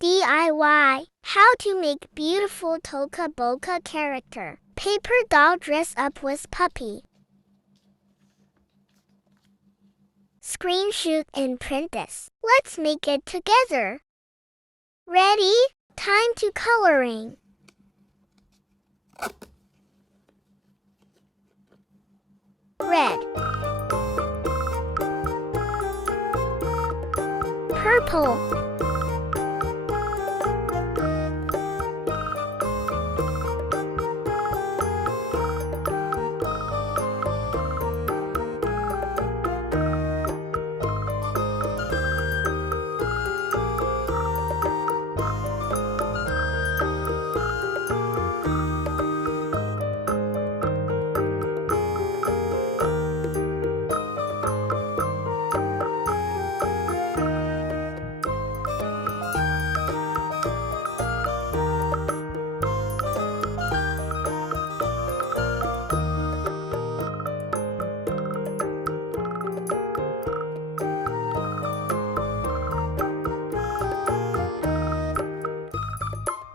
DIY. How to make beautiful Toca Boca character. Paper doll dress up with puppy. Screenshot and print this. Let's make it together. Ready? Time to coloring. Red. Purple.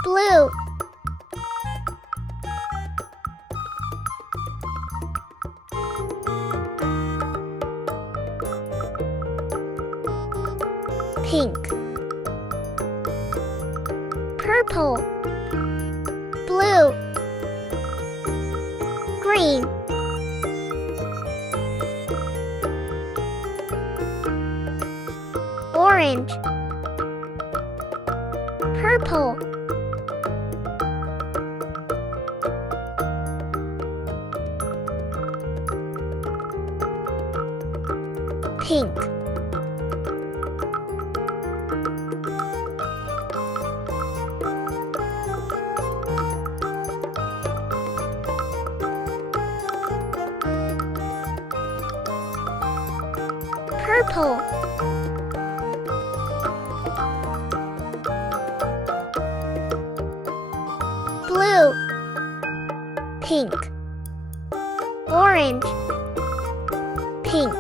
Blue. Pink. Purple. Blue. Green. Orange. Purple. Pink. Purple. Blue. Pink. Orange. Pink.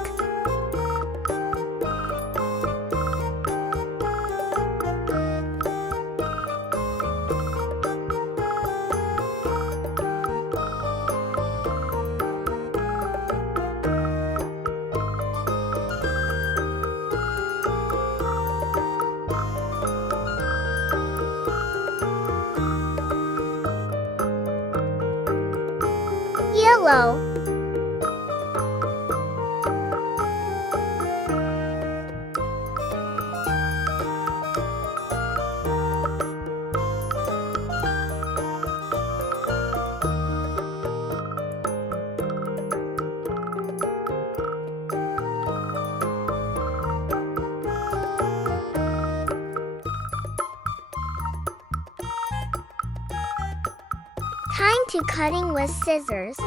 Yellow. Time to cutting with scissors.